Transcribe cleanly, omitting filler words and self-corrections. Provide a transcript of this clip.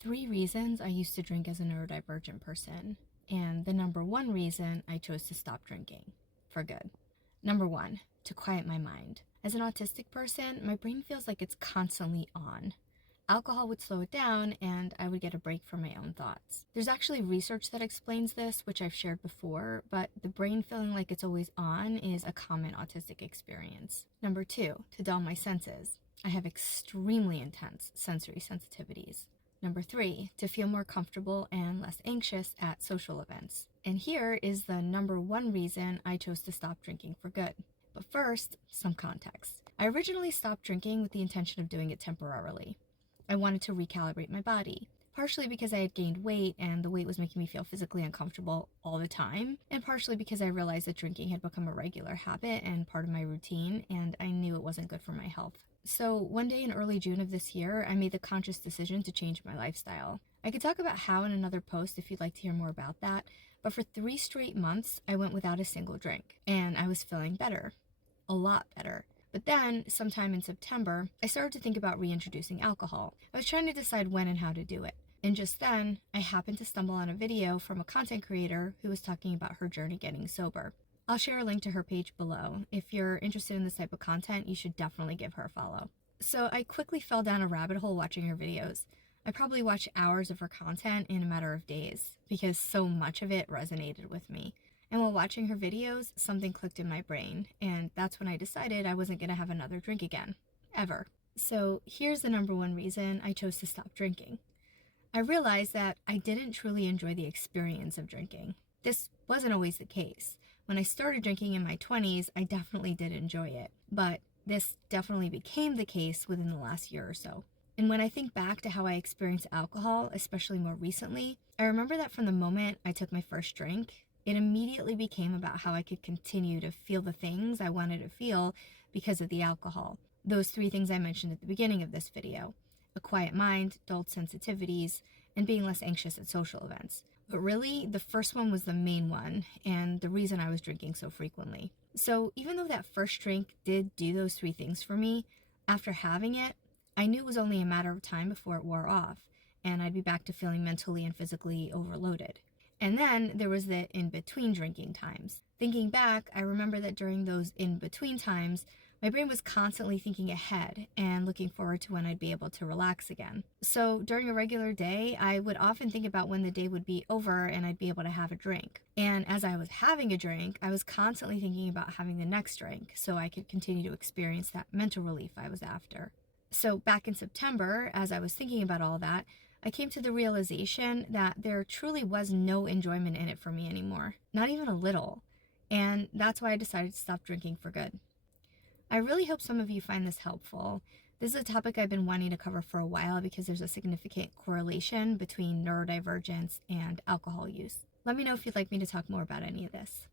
3 reasons I used to drink as a neurodivergent person, and the number one reason I chose to stop drinking for good. Number one, to quiet my mind. As an autistic person, my brain feels like it's constantly on. Alcohol would slow it down, and I would get a break from my own thoughts. There's actually research that explains this, which I've shared before, but the brain feeling like it's always on is a common autistic experience. Number two, to dull my senses. I have extremely intense sensory sensitivities. Number three, to feel more comfortable and less anxious at social events. And here is the number one reason I chose to stop drinking for good. But first, some context. I originally stopped drinking with the intention of doing it temporarily. I wanted to recalibrate my body, partially because I had gained weight and the weight was making me feel physically uncomfortable all the time, and partially because I realized that drinking had become a regular habit and part of my routine, and I knew it wasn't good for my health. So one day in early June of this year, I made the conscious decision to change my lifestyle. I could talk about how in another post if you'd like to hear more about that, but for 3 straight months, I went without a single drink, and I was feeling better, a lot better. But then, sometime in September, I started to think about reintroducing alcohol. I was trying to decide when and how to do it. And just then, I happened to stumble on a video from a content creator who was talking about her journey getting sober. I'll share a link to her page below. If you're interested in this type of content, you should definitely give her a follow. So I quickly fell down a rabbit hole watching her videos. I probably watched hours of her content in a matter of days because so much of it resonated with me. And while watching her videos, something clicked in my brain, and that's when I decided I wasn't going to have another drink again, ever. So here's the number one reason I chose to stop drinking. I realized that I didn't truly enjoy the experience of drinking. This wasn't always the case. When I started drinking in my 20s, I definitely did enjoy it, but this definitely became the case within the last year or so. And when I think back to how I experienced alcohol, especially more recently, I remember that from the moment I took my first drink, it immediately became about how I could continue to feel the things I wanted to feel because of the alcohol. Those 3 things I mentioned at the beginning of this video: a quiet mind, dulled sensitivities, and being less anxious at social events. But really, the first one was the main one, and the reason I was drinking so frequently. So even though that first drink did do those 3 things for me, after having it, I knew it was only a matter of time before it wore off, and I'd be back to feeling mentally and physically overloaded. And then there was the in-between drinking times. Thinking back, I remember that during those in-between times, my brain was constantly thinking ahead and looking forward to when I'd be able to relax again. So during a regular day, I would often think about when the day would be over and I'd be able to have a drink. And as I was having a drink, I was constantly thinking about having the next drink so I could continue to experience that mental relief I was after. So back in September, as I was thinking about all that, I came to the realization that there truly was no enjoyment in it for me anymore, not even a little. And that's why I decided to stop drinking for good. I really hope some of you find this helpful. This is a topic I've been wanting to cover for a while because there's a significant correlation between neurodivergence and alcohol use. Let me know if you'd like me to talk more about any of this.